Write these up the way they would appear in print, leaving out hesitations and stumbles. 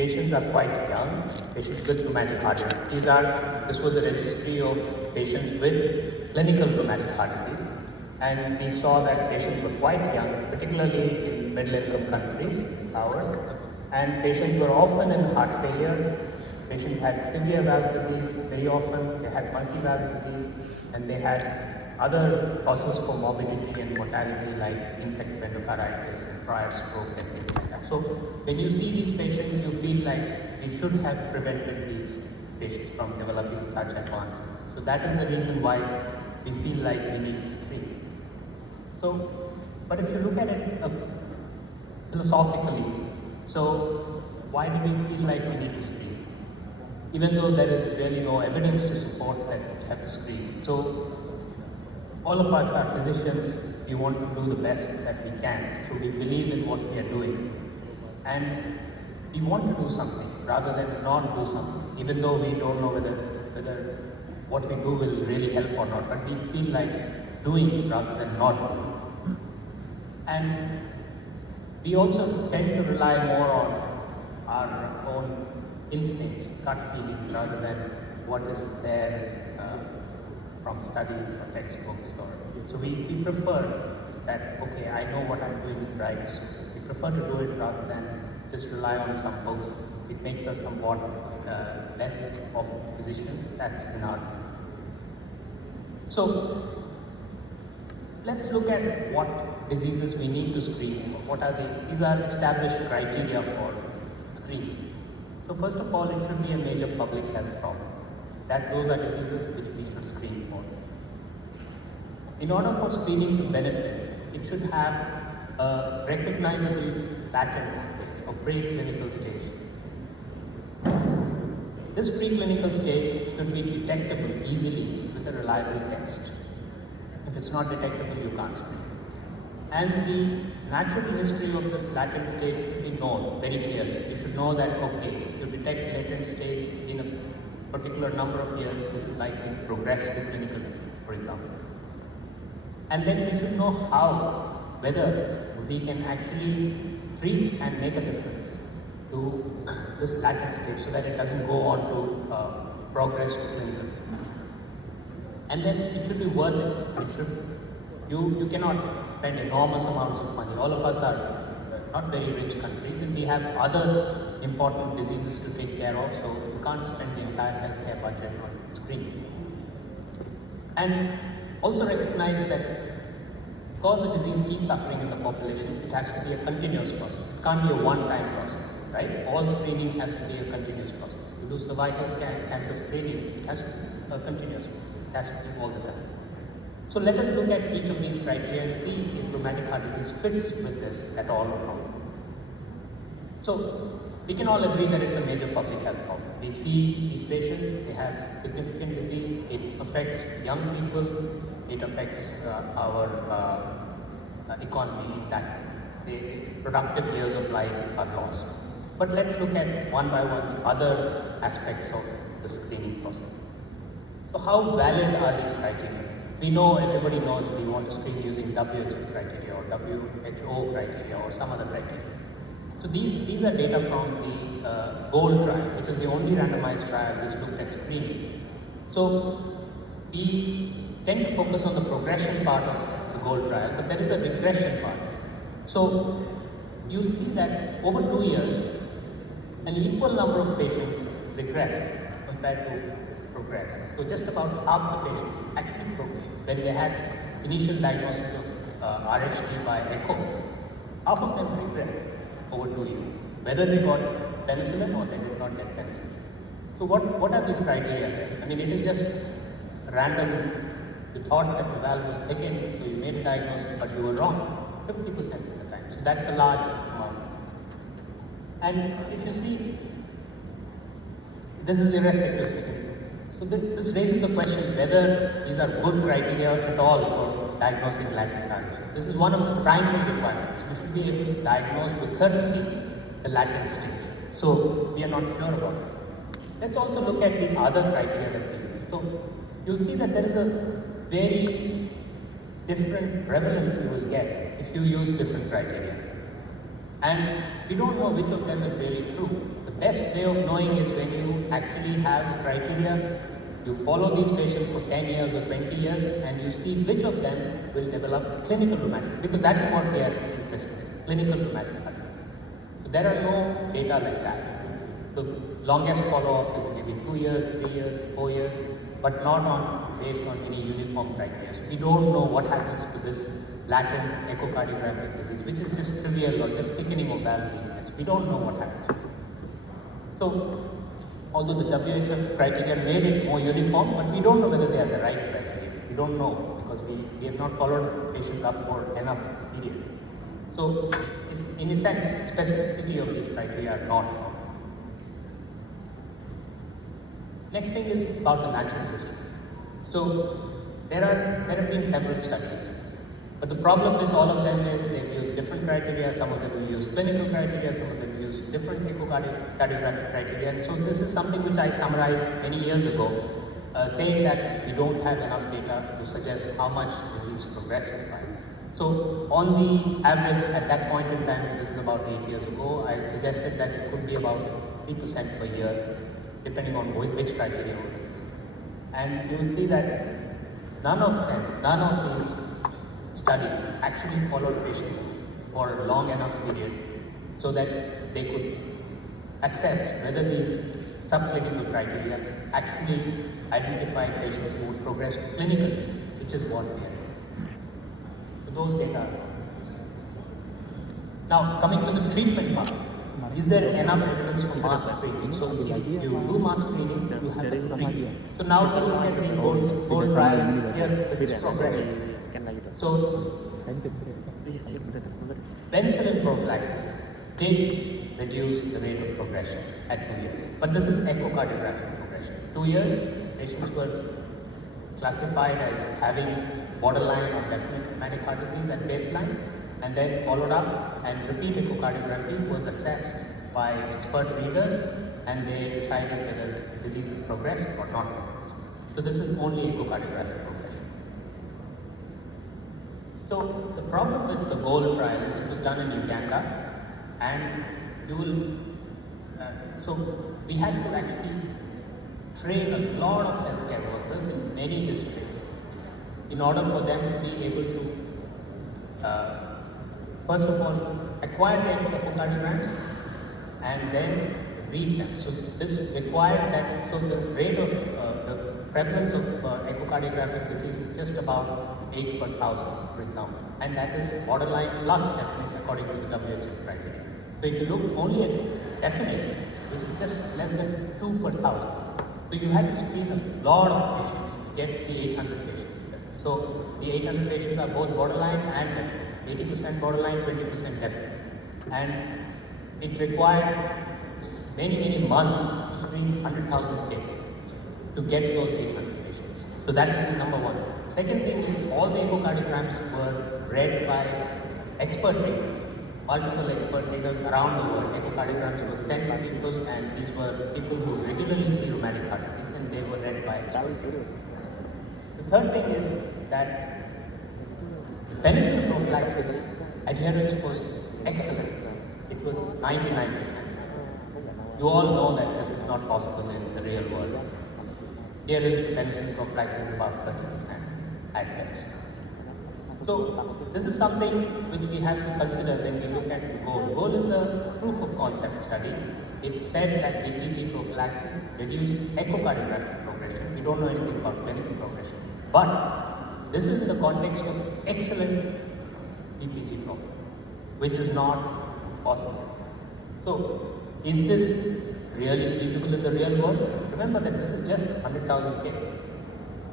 patients are quite young, patients with rheumatic heart disease. This was a registry of patients with clinical rheumatic heart disease. And we saw that patients were quite young, particularly in middle-income countries, ours. And patients were often in heart failure. Patients had severe valve disease very often. They had multi-valve disease, and they had other causes for morbidity and mortality like infective endocarditis and prior stroke and things like that. So when you see these patients, you feel like we should have prevented these patients from developing such advanced disease. So that is the reason why we feel like we need to screen. So, but if you look at it philosophically, so why do we feel like we need to screen? Even though there is really no evidence to support that we have to screen. So all of us are physicians, we want to do the best that we can. So we believe in what we are doing. And we want to do something rather than not do something, even though we don't know whether what we do will really help or not. But we feel like doing rather than not doing. And we also tend to rely more on our own instincts, gut feelings, rather than what is there from studies or textbooks. So we prefer that, okay, I know what I'm doing is right. So we prefer to do it rather than just rely on some books. It makes us somewhat less of physicians. That's in our. So let's look at what diseases we need to screen for. What are they? These are established criteria for screening. So first of all, it should be a major public health problem. Those are diseases which we should screen for. In order for screening to benefit, it should have a recognizable latent stage or preclinical stage. This preclinical stage should be detectable easily with a reliable test. If it's not detectable, you can't screen. And the natural history of this latent stage should be known very clearly. You should know that, okay, if you detect latent stage in a particular number of years, this is likely to progress to clinical disease, for example. And then we should know whether we can actually treat and make a difference to this latent stage so that it doesn't go on to progress to clinical disease. And then it should be worth it. You cannot spend enormous amounts of money. All of us are not very rich countries, and we have other important diseases to take care of, so you can't spend the entire healthcare budget on screening. And also recognize that because the disease keeps occurring in the population, it has to be a continuous process. It can't be a one-time process, right? All screening has to be a continuous process. You do cervical cancer screening, it has to be a continuous process. It has to be all the time. So let us look at each of these criteria and see if rheumatic heart disease fits with this at all or not. So we can all agree that it's a major public health problem. We see these patients, they have significant disease, it affects young people, it affects our economy, that the productive years of life are lost. But let's look at one by one the other aspects of the screening process. So how valid are these criteria? We know, everybody knows we want to screen using WHF criteria or WHO criteria or some other criteria. So these are data from the GOLD trial, which is the only randomized trial which looked at screening. So we tend to focus on the progression part of the GOLD trial, but there is a regression part. So you'll see that over 2 years, an equal number of patients regress compared to progress. So just about half the patients actually progress. When they had initial diagnosis of RHD by echo, half of them regressed over 2 years, whether they got penicillin or they did not get penicillin. So what are these criteria there? I mean, it is just random. You thought that the valve was thickened, so you made a diagnosis, but you were wrong 50% of the time. So that's a large amount. And if you see, this is irrespective of second. So this raises the question whether these are good criteria at all for diagnosing latent RHD. This is one of the primary requirements. You should be able to diagnose with certainty the latent stage. So we are not sure about this. Let's also look at the other criteria that we use. So you'll see that there is a very different prevalence you will get if you use different criteria. And we don't know which of them is really true. The best way of knowing is when you actually have criteria, you follow these patients for 10 years or 20 years, and you see which of them will develop clinical rheumatic, because that is what we are interested in, clinical rheumatic heart disease. So there are no data like that. The longest follow-up is maybe 2 years, 3 years, 4 years, but not based on any uniform criteria. So we don't know what happens to this latent echocardiographic disease, which is just trivial or just thickening of valve leaflets. We don't know what happens to it. So, although the WHF criteria made it more uniform, but we don't know whether they are the right criteria. We don't know because we have not followed patients up for enough period. So, in a sense, specificity of these criteria are not known. Next thing is about the natural history. So, there have been several studies. But the problem with all of them is they've used different criteria. Some of them will use clinical criteria, some of them use different echocardiographic criteria. And so this is something which I summarized many years ago, saying that we don't have enough data to suggest how much disease progresses by. So on the average at that point in time, this is about 8 years ago, I suggested that it could be about 3% per year, depending on which criteria was used. And you will see that none of these studies actually followed patients for a long enough period so that they could assess whether these subclinical criteria actually identify patients who would progress to clinical disease, which is what we are doing. So those data are. Now coming to the treatment part, is there enough evidence for mass screening? So if you do mass screening, you have to treat. So now to look at the gold trial, here this is progression. So, penicillin prophylaxis did reduce the rate of progression at 2 years. But this is echocardiographic progression. 2 years, patients were classified as having borderline or definite rheumatic heart disease at baseline, and then followed up, and repeat echocardiography was assessed by expert readers, and they decided whether disease is progressed or not progressed. So this is only echocardiographic progression. So the problem with the GOLD trial is it was done in Uganda, and you will, so we had to actually train a lot of healthcare workers in many districts in order for them to be able to, first of all, acquire the echocardiograms and then read them. So this required that, so the rate of, the prevalence of echocardiographic disease is just about 8 per 1,000, for example, and that is borderline plus definite according to the WHF criteria. So if you look only at definite, which is just less than 2 per 1,000, so you had to screen a lot of patients to get the 800 patients. So the 800 patients are both borderline and definite, 80% borderline, 20% definite, and it required many months to screen 100,000 kids to get those 800 patients. So that is number one. Second thing is all the echocardiograms were read by expert readers, multiple expert readers around the world. Echocardiograms were sent by people, and these were people who regularly see rheumatic heart disease, and they were read by expert readers. The third thing is that penicillin prophylaxis adherence was excellent. It was 99%. You all know that this is not possible in the real world. Adherence to penicillin prophylaxis is about 30% at best. So this is something which we have to consider when we look at the GOAL. GOAL is a proof of concept study. It said that BPG prophylaxis reduces echocardiographic progression. We don't know anything about clinical progression. But this is in the context of excellent BPG prophylaxis, which is not possible. So is this really feasible in the real world? Remember that this is just 100,000 kids.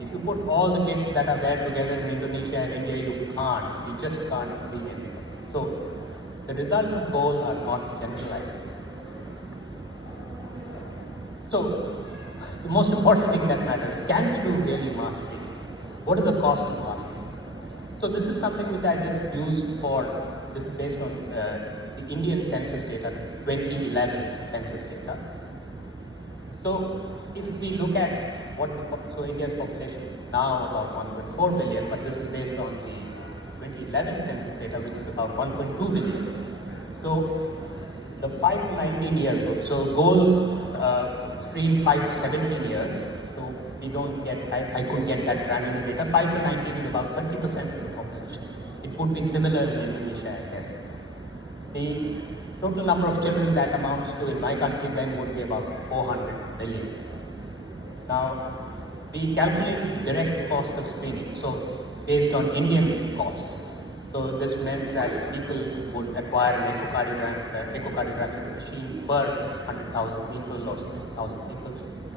If you put all the kids that are there together in Indonesia and India, you just can't screen everything. So the results of GOAL are not generalizing. So the most important thing that matters, can we do really mass screening? What is the cost of mass screening? So this is something which I just used for, this is based on the Indian census data, 2011 census data. So if we look at so India's population is now about 1.4 billion, but this is based on the 2011 census data, which is about 1.2 billion. So the 5 to 19 year group, so goal screen 5 to 17 years, so we don't get, I couldn't get that granular data. 5 to 19 is about 30% of the population. It would be similar in Indonesia, I guess. The total number of children that amounts to in my country then would be about 400 million. Now, we calculated direct cost of screening, so based on Indian costs. So this meant that people would acquire an echocardiographic machine per 100,000 people or 60,000 people.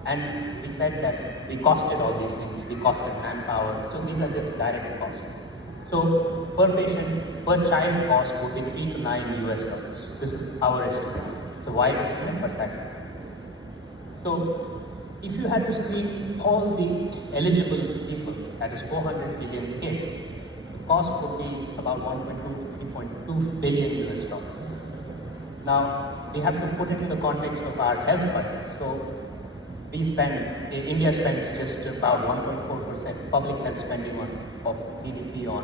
And we said that we costed all these things, we costed manpower, so these are just direct costs. So per patient, per child cost would be 3 to 9 US dollars. This is our estimate. It's a wide estimate, but that's. So if you had to screen all the eligible people, that is 400 million kids, the cost would be about 1.2 to 3.2 billion US dollars. Now, we have to put it in the context of our health budget. So India spends just about 1.4% public health spending of GDP on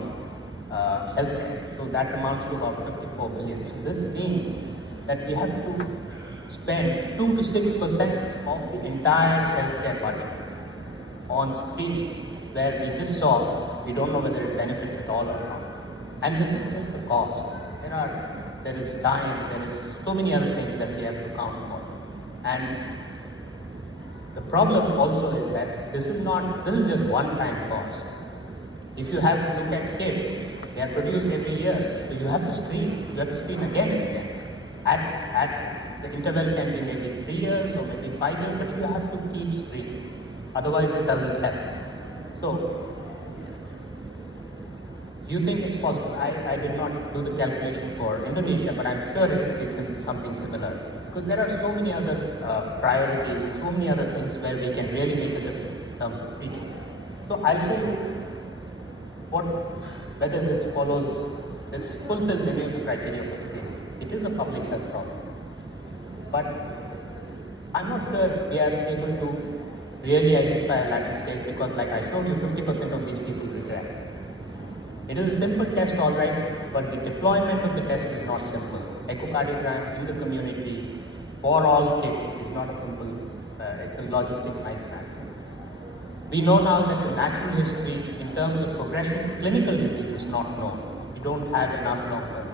healthcare. So that amounts to about 54 billion. So this means that we have to spend 2 to 6% of the entire healthcare budget on screening, where we just saw, we don't know whether it benefits at all or not. And this is just the cost. There is time, there is so many other things that we have to count for. And the problem also is that this is just one-time cost. If you have to look at kids, they are produced every year, so you have to screen again and again. At the interval can be maybe 3 years or maybe 5 years, but you have to keep screening. Otherwise it doesn't help. So, do you think it's possible? I did not do the calculation for Indonesia, but I'm sure it is something similar. Because there are so many other priorities, so many other things where we can really make a difference in terms of treatment. So I'll show you whether this fulfills any of the criteria for screening. It is a public health problem. But I'm not sure we are able to really identify a latent stage, because like I showed you, 50% of these people regress. It is a simple test, all right, but the deployment of the test is not simple. Echocardiogram in the community for all kids is not a simple, it's a logistic nightmare. We know now that the natural history in terms of progression, clinical disease is not known. We don't have enough long-term.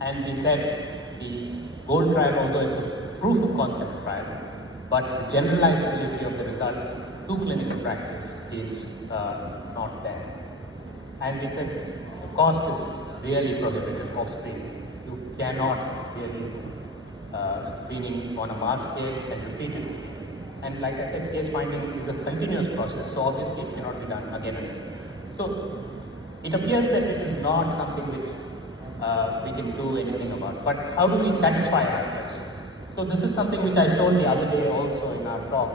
And we said the GOLD trial, although it's a proof of concept trial, but the generalizability of the results to clinical practice is not there. And we said the cost is really prohibitive of screening. You cannot really screening on a mass scale and repeated screening. And like I said, case finding is a continuous process, so obviously it cannot be done again and again. So it appears that it is not something which we can do anything about. But how do we satisfy ourselves? So this is something which I showed the other day also in our talk.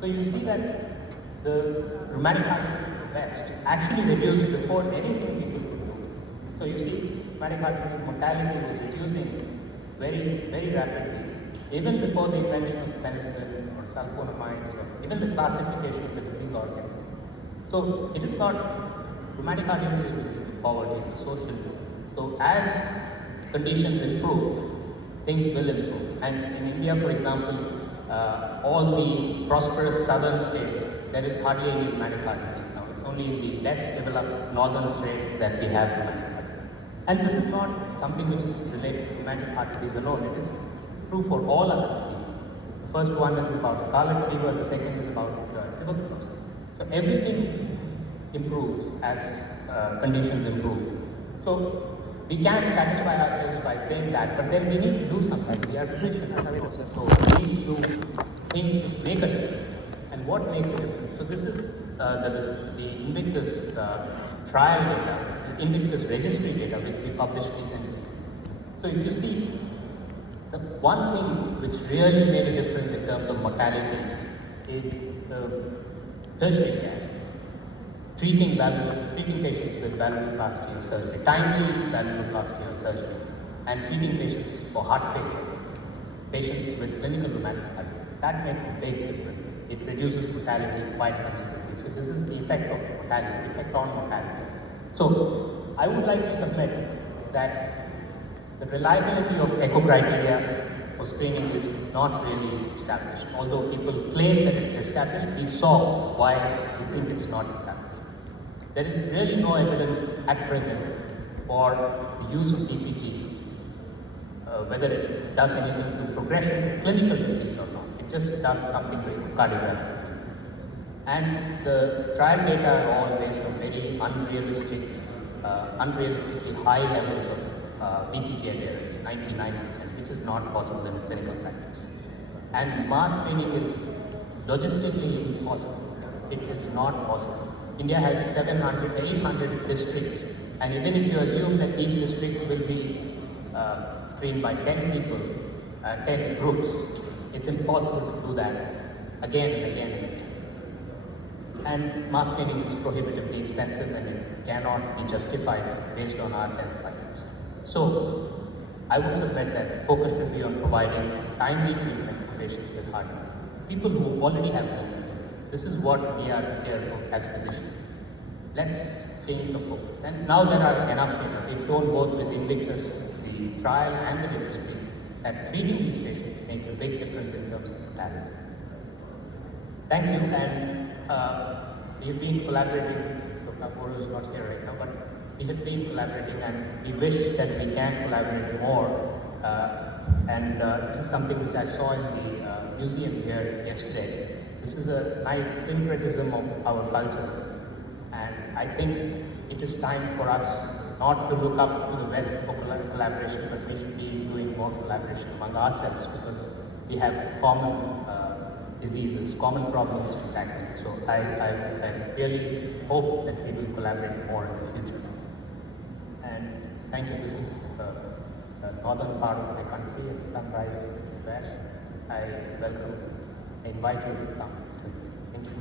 So you see that the rheumatic heart disease in the West actually reduced before anything people could do. So you see, rheumatic heart disease mortality was reducing very, very rapidly, even before the invention of penicillin or sulfonamides or even the classification of the disease organism. So it is not, rheumatic heart disease of poverty, it's a social disease. So as conditions improve, things will improve. And in India, for example, all the prosperous southern states, there is hardly any rheumatic heart disease now. It's only in the less developed northern states that we have rheumatic heart disease. And this is not something which is related to rheumatic heart disease alone. It is true for all other diseases. The first one is about scarlet fever, the second is about tuberculosis. So everything improves as conditions improve. So we can't satisfy ourselves by saying that, but then we need to do something. We are physicians, so we need to do things which make a difference. And what makes a difference? So this is the Invictus trial data, the Invictus registry data, which we published recently. So if you see, the one thing which really made a difference in terms of mortality is the tertiary care. Treating patients with valvuloplasty or surgery, timely valvuloplasty or surgery, and treating patients for heart failure, patients with clinical rheumatic heart disease. That makes a big difference. It reduces mortality quite considerably. So this is the effect of mortality, effect on mortality. So I would like to submit that The reliability of echo criteria for screening is not really established. Although people claim that it's established, we saw why we think it's not established. There is really no evidence at present for use of DPG, whether it does anything to progression to clinical disease or not. It just does something to cardiovascular disease. And the trial data are all based on very unrealistically high levels of BPG adherence, 99%, which is not possible in clinical practice. And mass screening is logistically impossible. It is not possible. India has 700, 800 districts, and even if you assume that each district will be screened by 10 people, 10 groups, it's impossible to do that again and again and again. And mass screening is prohibitively expensive and it cannot be justified based on our health budgets. So, I would submit that focus should be on providing timely treatment for patients with heart disease. People who already have clinical disease. This is what we are here for as physicians. Let's change the focus. And now there are enough data. We've shown both with Invictus, the trial and the registry, that treating these patients makes a big difference in terms of mortality. Thank you, and we've been collaborating. Dr. Fahrurrozi is not here right now, but we have been collaborating, and we wish that we can collaborate more. This is something which I saw in the museum here yesterday. This is a nice syncretism of our cultures, and I think it is time for us not to look up to the West for collaboration, but we should be doing more collaboration among ourselves because we have common diseases, common problems to tackle. So I really hope that we will collaborate more in the future. And thank you. This is the northern part of my country. As sunrise is there. I welcome, I invite you to come. Thank you.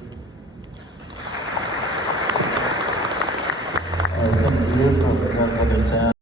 Thank you, Professor Ganesan.